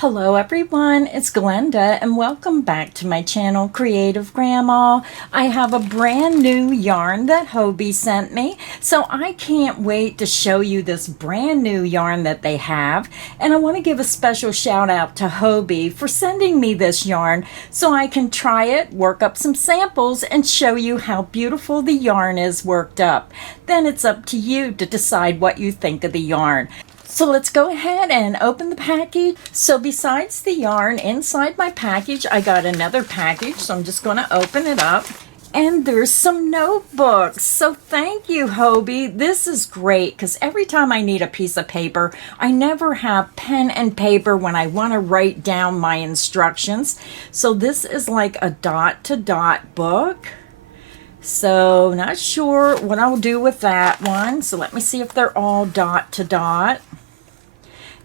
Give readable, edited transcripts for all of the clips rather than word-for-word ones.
Hello everyone, it's Glenda and welcome back to my channel Creative Grandma. I have a brand new yarn that Hobbii sent me, so I can't wait to show you this brand new yarn that they have. And I want to give a special shout out to Hobbii for sending me this yarn so I can try it, work up some samples, and show you how beautiful the yarn is worked up. Then it's up to you to decide what you think of the yarn. So let's go ahead and open the package. So besides the yarn inside my package, I got another package. So I'm just going to open it up. And there's some notebooks. So thank you, Hobbii. This is great because every time I need a piece of paper, I never have pen and paper when I want to write down my instructions. So this is like a dot-to-dot book. So not sure what I'll do with that one. So let me see if they're all dot-to-dot.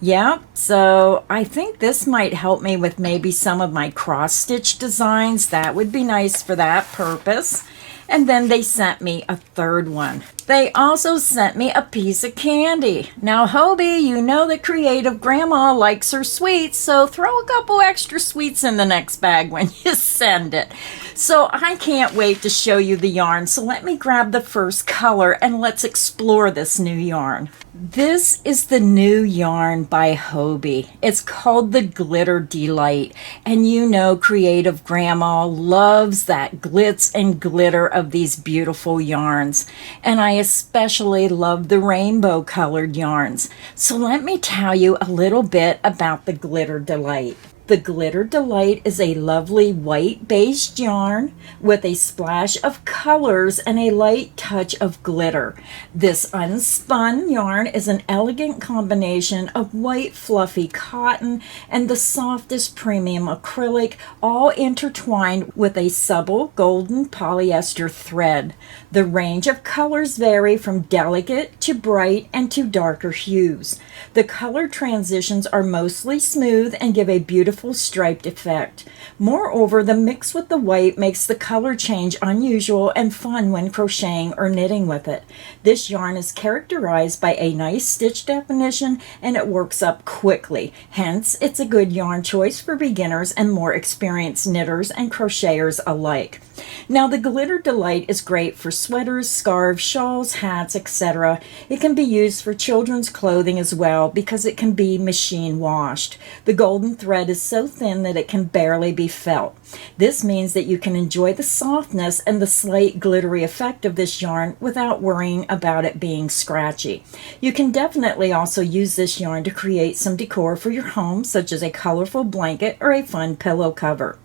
Yeah, so I think this might help me with maybe some of my cross-stitch designs. That would be nice for that purpose. And then they sent me a third one. They also sent me a piece of candy. Now, Hobbii, you know that Creative Grandma likes her sweets, so throw a couple extra sweets in the next bag when you send it. So I can't wait to show you the yarn. So let me grab the first color and let's explore this new yarn. This is the new yarn by Hobbii. It's called the Glitter Delight. And you know Creative Grandma loves that glitz and glitter of these beautiful yarns. And I especially love the rainbow colored yarns. So let me tell you a little bit about the Glitter Delight. The Glitter Delight is a lovely white-based yarn with a splash of colors and a light touch of glitter. This unspun yarn is an elegant combination of white fluffy cotton and the softest premium acrylic, all intertwined with a supple golden polyester thread. The range of colors vary from delicate to bright and to darker hues. The color transitions are mostly smooth and give a beautiful striped effect. Moreover, the mix with the white makes the color change unusual and fun when crocheting or knitting with it. This yarn is characterized by a nice stitch definition and it works up quickly. Hence, it's a good yarn choice for beginners and more experienced knitters and crocheters alike. Now, the Glitter Delight is great for sweaters, scarves, shawls, hats, etc. It can be used for children's clothing as well because it can be machine washed. The golden thread is so thin that it can barely be felt. This means that you can enjoy the softness and the slight glittery effect of this yarn without worrying about it being scratchy. You can definitely also use this yarn to create some decor for your home, such as a colorful blanket or a fun pillow cover.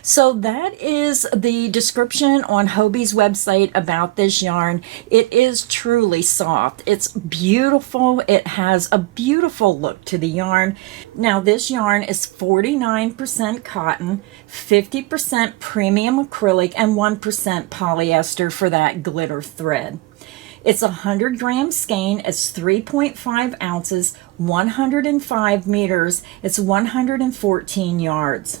So that is the description on Hobbie's website about this yarn. It is truly soft. It's beautiful. It has a beautiful look to the yarn. Now this yarn is 49% cotton, 50% premium acrylic, and 1% polyester for that glitter thread. It's 100 gram skein. It's 3.5 ounces, 105 meters. It's 114 yards.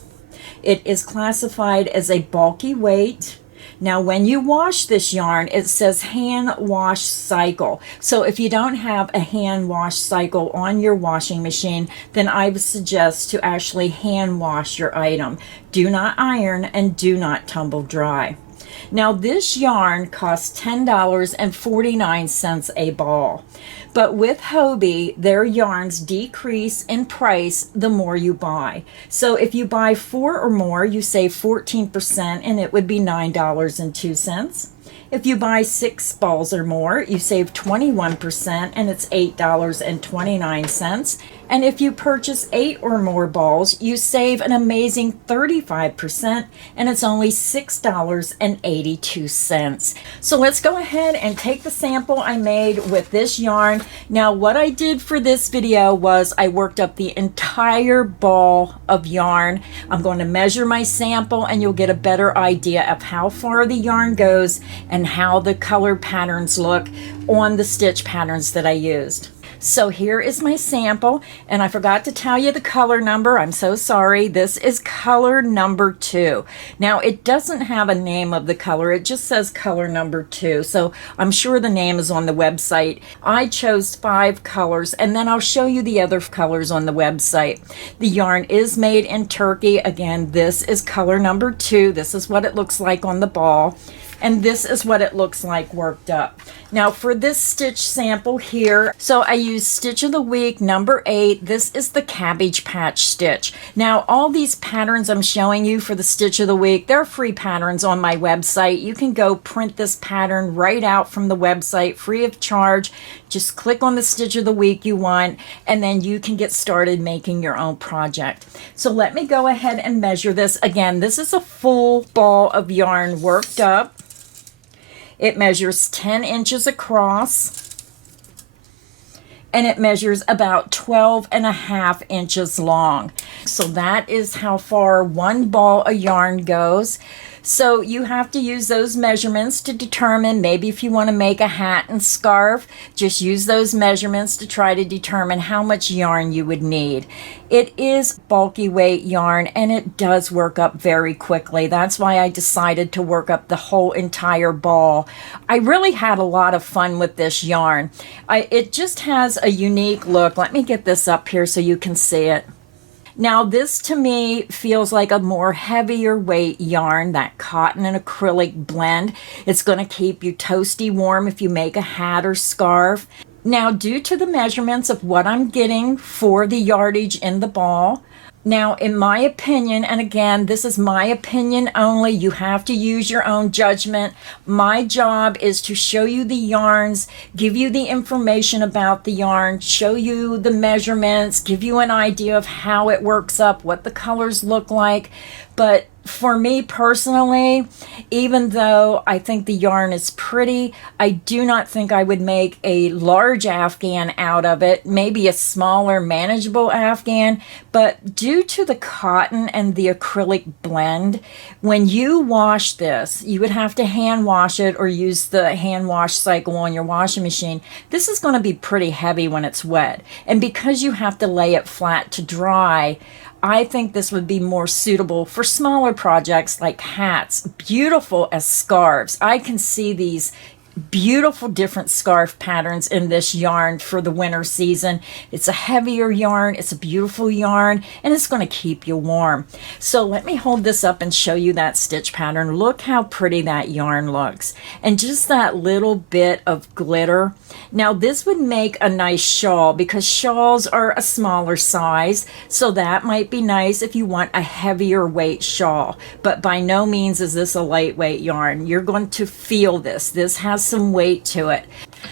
It is classified as a bulky weight. Now, when you wash this yarn, it says hand wash cycle. So if you don't have a hand wash cycle on your washing machine, then I would suggest to actually hand wash your item. Do not iron and do not tumble dry. Now, this yarn costs $10.49 a ball. But with Hobbii, their yarns decrease in price the more you buy. So if you buy 4 or more, you save 14% and it would be $9.02. If you buy 6 balls or more, you save 21% and it's $8.29. And if you purchase 8 or more balls, you save an amazing 35% and it's only $6.82. So let's go ahead and take the sample I made with this yarn. Now, what I did for this video was I worked up the entire ball of yarn. I'm going to measure my sample and you'll get a better idea of how far the yarn goes and how the color patterns look on the stitch patterns that I used. So here is my sample, and I forgot to tell you the color number. I'm so sorry. This is color number 2. Now, it doesn't have a name of the color. It just says color number 2. So I'm sure the name is on the website. I chose 5 colors, and then I'll show you the other colors on the website. The yarn is made in Turkey. Again, this is color number 2. This is what it looks like on the ball. And this is what it looks like worked up. Now for this stitch sample here, so I used Stitch of the Week number 8. This is the Cabbage Patch stitch. Now all these patterns I'm showing you for the Stitch of the Week, they're free patterns on my website. You can go print this pattern right out from the website free of charge. Just click on the Stitch of the Week you want, and then you can get started making your own project. So let me go ahead and measure this. Again, this is a full ball of yarn worked up. It measures 10 inches across, and it measures about 12.5 inches long. So that is how far one ball of yarn goes. So you have to use those measurements to determine, maybe if you want to make a hat and scarf, just use those measurements to try to determine how much yarn you would need. It is bulky weight yarn, and it does work up very quickly. That's why I decided to work up the whole entire ball. I really had a lot of fun with this yarn. It just has a unique look. Let me get this up here so you can see it. Now this to me feels like a more heavier weight yarn, that cotton and acrylic blend. It's going to keep you toasty warm if you make a hat or scarf. Now due to the measurements of what I'm getting for the yardage in the ball, now in my opinion, and again this is my opinion only, you have to use your own judgment. My job is to show you the yarns, give you the information about the yarn, show you the measurements, give you an idea of how it works up, what the colors look like. But for me personally, even though I think the yarn is pretty, I do not think I would make a large afghan out of it, maybe a smaller manageable afghan. But due to the cotton and the acrylic blend, when you wash this, you would have to hand wash it or use the hand wash cycle on your washing machine. This is going to be pretty heavy when it's wet. And because you have to lay it flat to dry, I think this would be more suitable for smaller projects like hats, beautiful as scarves. I can see these beautiful different scarf patterns in this yarn for the winter season. It's a heavier yarn, it's a beautiful yarn, and it's going to keep you warm. So let me hold this up and show you that stitch pattern. Look how pretty that yarn looks, and just that little bit of glitter. Now this would make a nice shawl because shawls are a smaller size, so that might be nice if you want a heavier weight shawl. But by no means is this a lightweight yarn. You're going to feel this. This has some weight to it.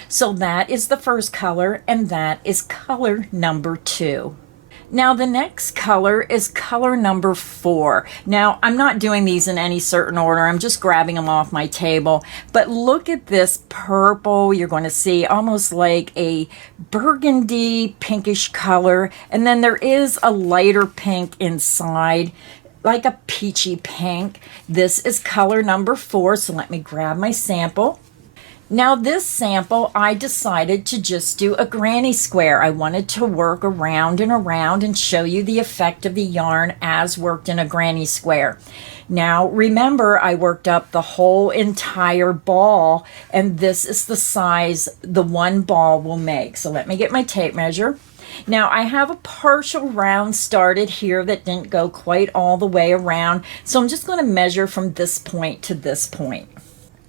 So that is the first color, and that is color number 2. Now the next color is color number 4. Now I'm not doing these in any certain order, I'm just grabbing them off my table, but look at this purple. You're going to see almost like a burgundy pinkish color, and then there is a lighter pink inside, like a peachy pink. This is color number 4, so let me grab my sample. Now this sample, I decided to just do a granny square. I wanted to work around and around and show you the effect of the yarn as worked in a granny square. Now remember, I worked up the whole entire ball, and this is the size the one ball will make. So let me get my tape measure. Now I have a partial round started here that didn't go quite all the way around, so I'm just going to measure from this point to this point.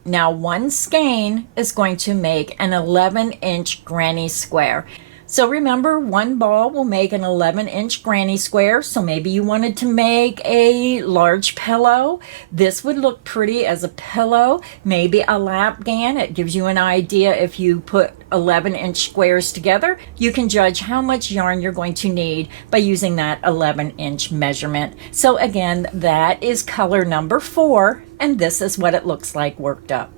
Now one skein is going to make an 11-inch granny square. So remember, one ball will make an 11-inch granny square. So maybe you wanted to make a large pillow. This would look pretty as a pillow. Maybe a lapgan. It gives you an idea. If you put 11-inch squares together, you can judge how much yarn you're going to need by using that 11-inch measurement. So again, that is color number 4, and this is what it looks like worked up.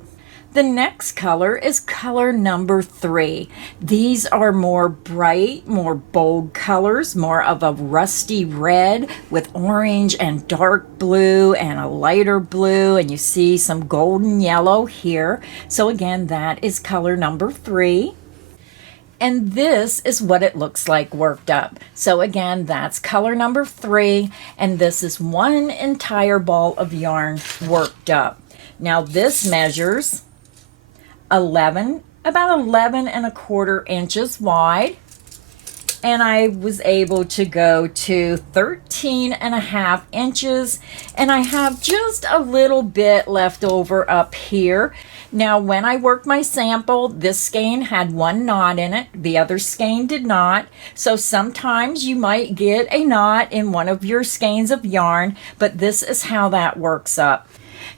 The next color is color number 3. These are more bright, more bold colors, more of a rusty red with orange and dark blue and a lighter blue, and you see some golden yellow here. So again, that is color number 3. And this is what it looks like worked up. So again, that's color number 3, and this is one entire ball of yarn worked up. Now this measures about 11 1/4 inches wide, and I was able to go to 13 1/2 inches, and I have just a little bit left over up here. Now when I worked my sample, this skein had one knot in it, the other skein did not. So sometimes you might get a knot in one of your skeins of yarn, but this is how that works up.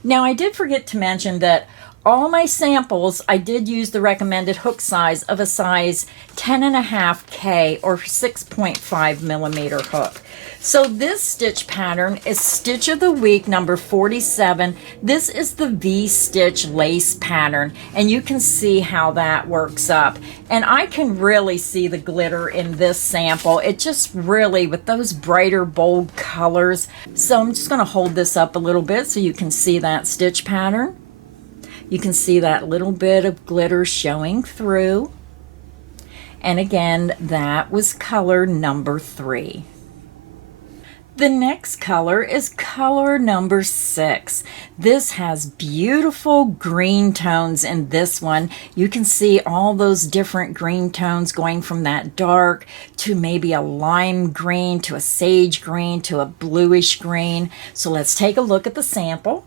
Now I did forget to mention that all my samples, I did use the recommended hook size of a size 10.5K or 6.5 millimeter hook. So this stitch pattern is Stitch of the Week number 47. This is the V-stitch lace pattern, and you can see how that works up. And I can really see the glitter in this sample. It just really, with those brighter, bold colors. So I'm just going to hold this up a little bit so you can see that stitch pattern. You can see that little bit of glitter showing through. And again, that was color number 3. The next color is color number 6. This has beautiful green tones in this one. You can see all those different green tones going from that dark to maybe a lime green to a sage green to a bluish green. So let's take a look at the sample.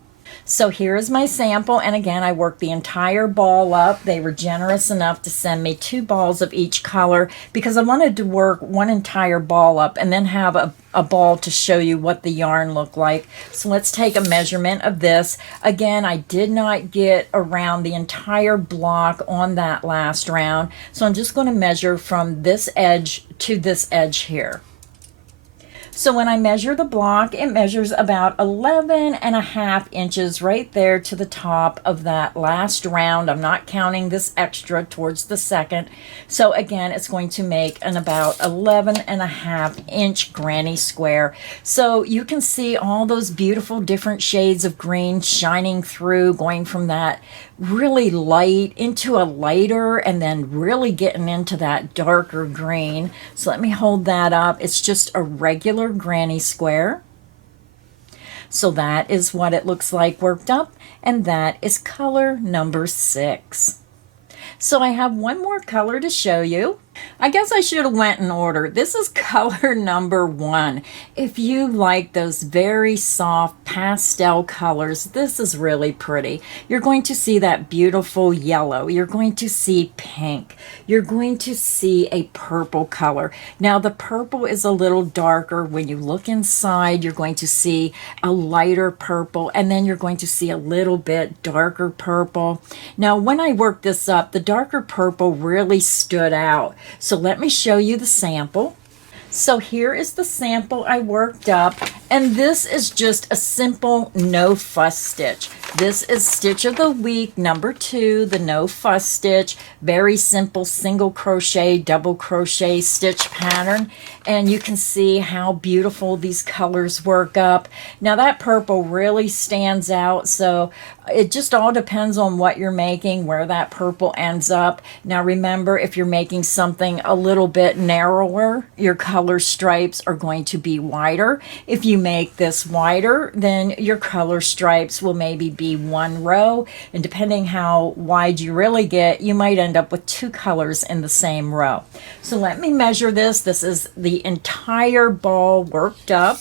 So here is my sample, and again, I worked the entire ball up. They were generous enough to send me 2 balls of each color because I wanted to work one entire ball up and then have a ball to show you what the yarn looked like. So let's take a measurement of this. Again, I did not get around the entire block on that last round, so I'm just going to measure from this edge to this edge here. So when I measure the block, it measures about 11.5 inches right there to the top of that last round. I'm not counting this extra towards the second. So again, it's going to make an about 11.5 inch granny square. So you can see all those beautiful different shades of green shining through, going from that really light into a lighter and then really getting into that darker green. So let me hold that up. It's just a regular granny square. So that is what it looks like worked up, and that is color number 6. So I have one more color to show you. I guess I should have went in order. This is color number 1. If you like those very soft pastel colors, this is really pretty. You're going to see that beautiful yellow. You're going to see pink. You're going to see a purple color. Now the purple is a little darker. When you look inside, you're going to see a lighter purple, and then you're going to see a little bit darker purple. Now when I worked this up, the darker purple really stood out. So let me show you the sample. So here is the sample I worked up, and this is just a simple no fuss stitch. This is Stitch of the Week number 2, the no fuss stitch. Very simple single crochet, double crochet stitch pattern, and you can see how beautiful these colors work up. Now that purple really stands out, so it just all depends on what you're making, where that purple ends up. Now remember, if you're making something a little bit narrower, your color stripes are going to be wider. If you make this wider, then your color stripes will maybe be 1 row, and depending how wide you really get, you might end up with 2 colors in the same row. So let me measure this. This is the entire ball worked up.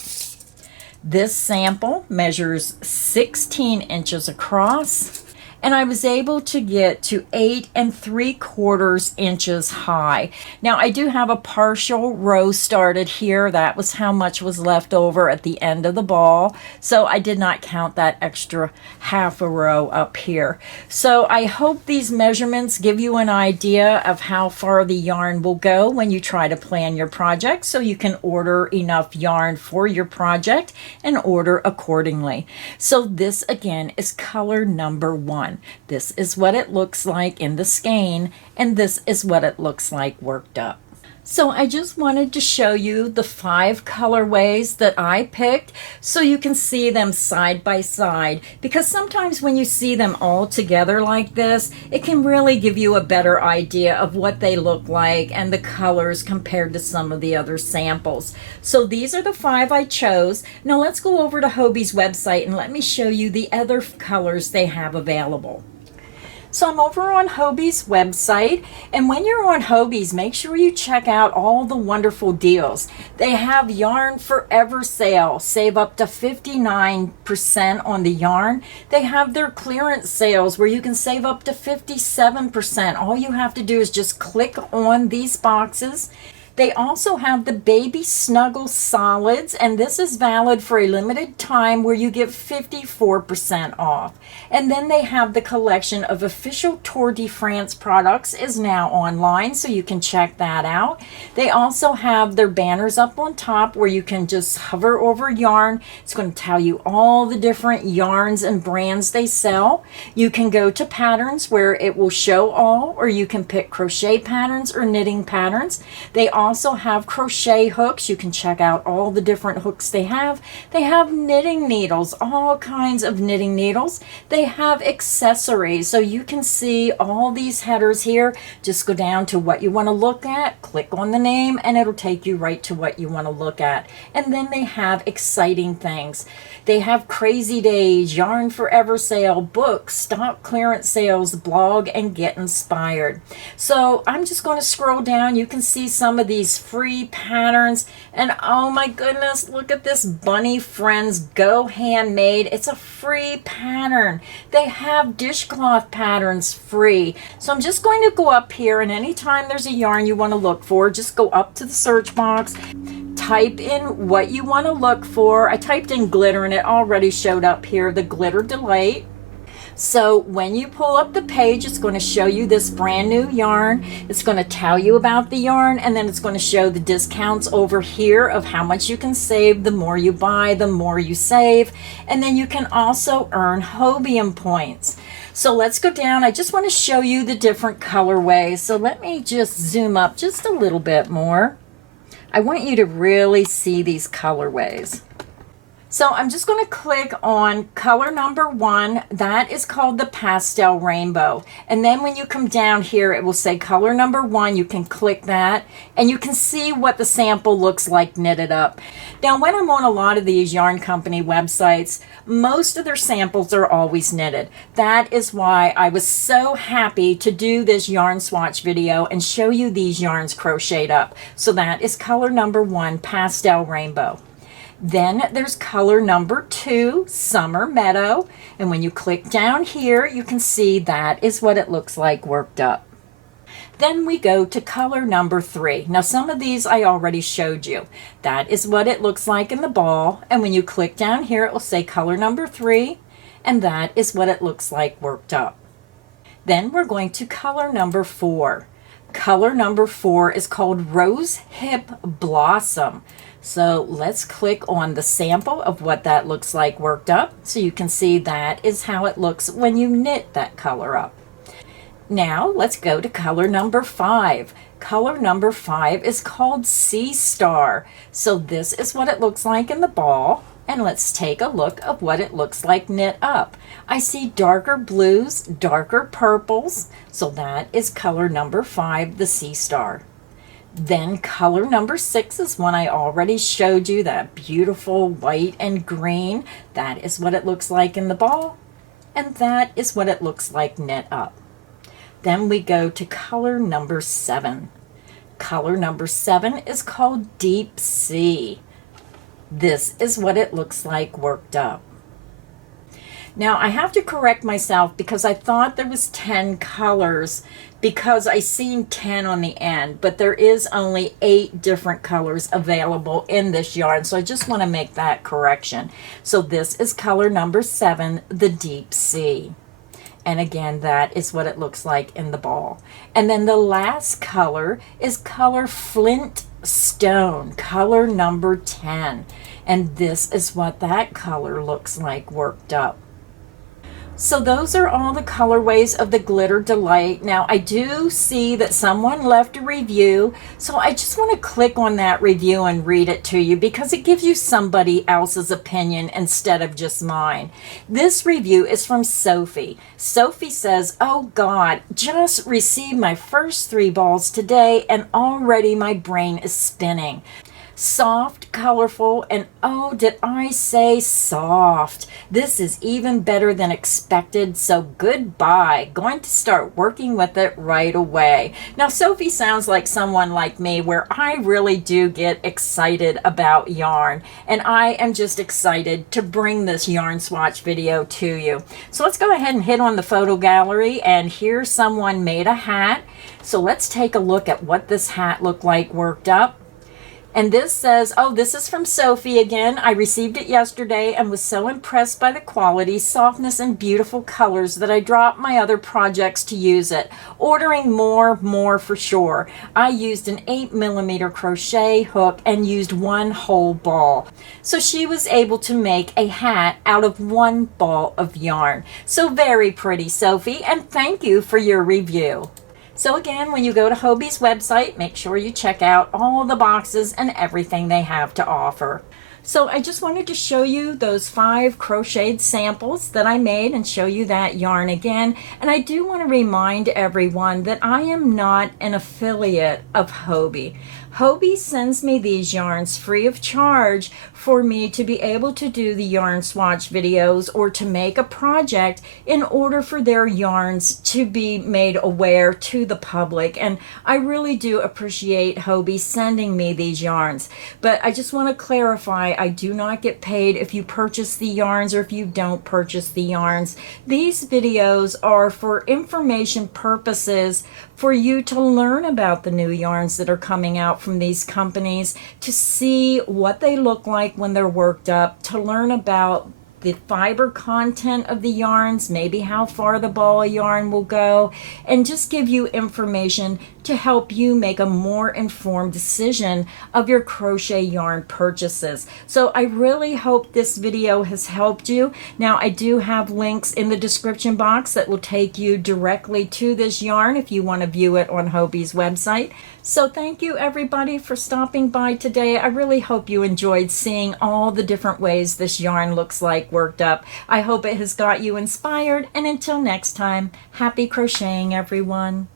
This sample measures 16 inches across, and I was able to get to 8 3/4 inches high. Now I do have a partial row started here. That was how much was left over at the end of the ball, so I did not count that extra half a row up here. So I hope these measurements give you an idea of how far the yarn will go when you try to plan your project, so you can order enough yarn for your project and order accordingly. So this again is color number 1. This is what it looks like in the skein, and this is what it looks like worked up. So I just wanted to show you the 5 colorways that I picked so you can see them side by side, because sometimes when you see them all together like this, it can really give you a better idea of what they look like and the colors compared to some of the other samples. So these are the 5 I chose. Now let's go over to Hobbie's website and let me show you the other colors they have available. So I'm over on Hobbie's website, and when you're on Hobbie's, make sure you check out all the wonderful deals. They have yarn forever sale, save up to 59% on the yarn. They have their clearance sales where you can save up to 57%. All you have to do is just click on these boxes. They also have the Baby Snuggle Solids, and this is valid for a limited time where you get 54% off. And then they have the collection of official Tour de France products is now online, so you can check that out. They also have their banners up on top where you can just hover over yarn. It's going to tell you all the different yarns and brands they sell. You can go to patterns where it will show all, or you can pick crochet patterns or knitting patterns. They also have crochet hooks. You can check out all the different hooks they have. They have knitting needles, all kinds of knitting needles. They have accessories, so you can see all these headers here. Just go down to what you want to look at, click on the name, and it'll take you right to what you want to look at. And then they have exciting things. They have Crazy Days, Yarn Forever sale, books, stock clearance sales, blog, and Get Inspired. So I'm just going to scroll down. You can see some of these free patterns, and oh my goodness, look at this Bunny Friends Go Handmade. It's a free pattern. They have dishcloth patterns free. So I'm just going to go up here, and anytime there's a yarn you want to look for, just go up to the search box, type in what you want to look for. I typed in glitter and it already showed up here, the Glitter Delight. So when you pull up the page, it's going to show you this brand new yarn. It's going to tell you about the yarn, and then it's going to show the discounts over here of how much you can save. The more you buy, the more you save. And then you can also earn Hobbii points. So let's go down. I just want to show you the different colorways. So let me just zoom up just a little bit more. I want you to really see these colorways. So I'm just going to click on color number 1. That is called the Pastel Rainbow. And then when you come down here, it will say color number 1. You can click that and you can see what the sample looks like knitted up. Now, when I'm on a lot of these yarn company websites, most of their samples are always knitted. That is why I was so happy to do this yarn swatch video and show you these yarns crocheted up. So that is color number 1, Pastel Rainbow. Then there's color number 2, Summer Meadow. And when you click down here, you can see that is what it looks like worked up. Then we go to color number 3. Now some of these I already showed you. That is what it looks like in the ball. And when you click down here, it will say color number 3. And that is what it looks like worked up. Then we're going to color number 4. Color number 4 is called Rose Hip Blossom. So let's click on the sample of what that looks like worked up. So you can see that is how it looks when you knit that color up. Now let's go to color number 5. Color number 5 is called Sea Star. So this is what it looks like in the ball. And let's take a look of what it looks like knit up. I see darker blues, darker purples. So that is color number 5, the Sea Star. Then color number 6 is one I already showed you, that beautiful white and green. That is what it looks like in the ball. And that is what it looks like knit up. Then we go to color number 7. Color number 7 is called Deep Sea. This is what it looks like worked up. Now I have to correct myself because I thought there was 10 colors because I seen 10 on the end, but there is only 8 different colors available in this yarn. So I just want to make that correction. So this is color number 7, the Deep Sea. And again, that is what it looks like in the ball. And then the last color is color Flint Stone, color number 10. And this is what that color looks like worked up. So those are all the colorways of the Glitter Delight. Now I do see that someone left a review, so I just want to click on that review and read it to you because it gives you somebody else's opinion instead of just mine. This review is from Sophie. Sophie says, "Oh God, just received my first 3 balls today and already my brain is spinning. Soft, colorful, and oh, did I say soft? This is even better than expected, so goodbye. Going to start working with it right away." Now, Sophie sounds like someone like me where I really do get excited about yarn, and I am just excited to bring this yarn swatch video to you. So let's go ahead and hit on the photo gallery, and here someone made a hat. So let's take a look at what this hat looked like worked up. And this says, oh, this is from Sophie again. "I received it yesterday and was so impressed by the quality, softness, and beautiful colors that I dropped my other projects to use it. Ordering more for sure. I used an 8mm crochet hook and used 1 whole ball." So she was able to make a hat out of 1 ball of yarn. So very pretty, Sophie, and thank you for your review. So again, when you go to Hobbie's website, make sure you check out all the boxes and everything they have to offer. So I just wanted to show you those 5 crocheted samples that I made and show you that yarn again. And I do want to remind everyone that I am not an affiliate of Hobbie. Hobbie sends me these yarns free of charge for me to be able to do the yarn swatch videos or to make a project in order for their yarns to be made aware to the public. And I really do appreciate Hobbie sending me these yarns. But I just want to clarify, I do not get paid if you purchase the yarns or if you don't purchase the yarns. These videos are for information purposes for you to learn about the new yarns that are coming out from these companies, to see what they look like when they're worked up, to learn about the fiber content of the yarns, maybe how far the ball of yarn will go, and just give you information to help you make a more informed decision of your crochet yarn purchases. So I really hope this video has helped you. Now I do have links in the description box that will take you directly to this yarn if you want to view it on Hobbie's website. So thank you everybody for stopping by today. I really hope you enjoyed seeing all the different ways this yarn looks like worked up. I hope it has got you inspired, and until next time, happy crocheting everyone.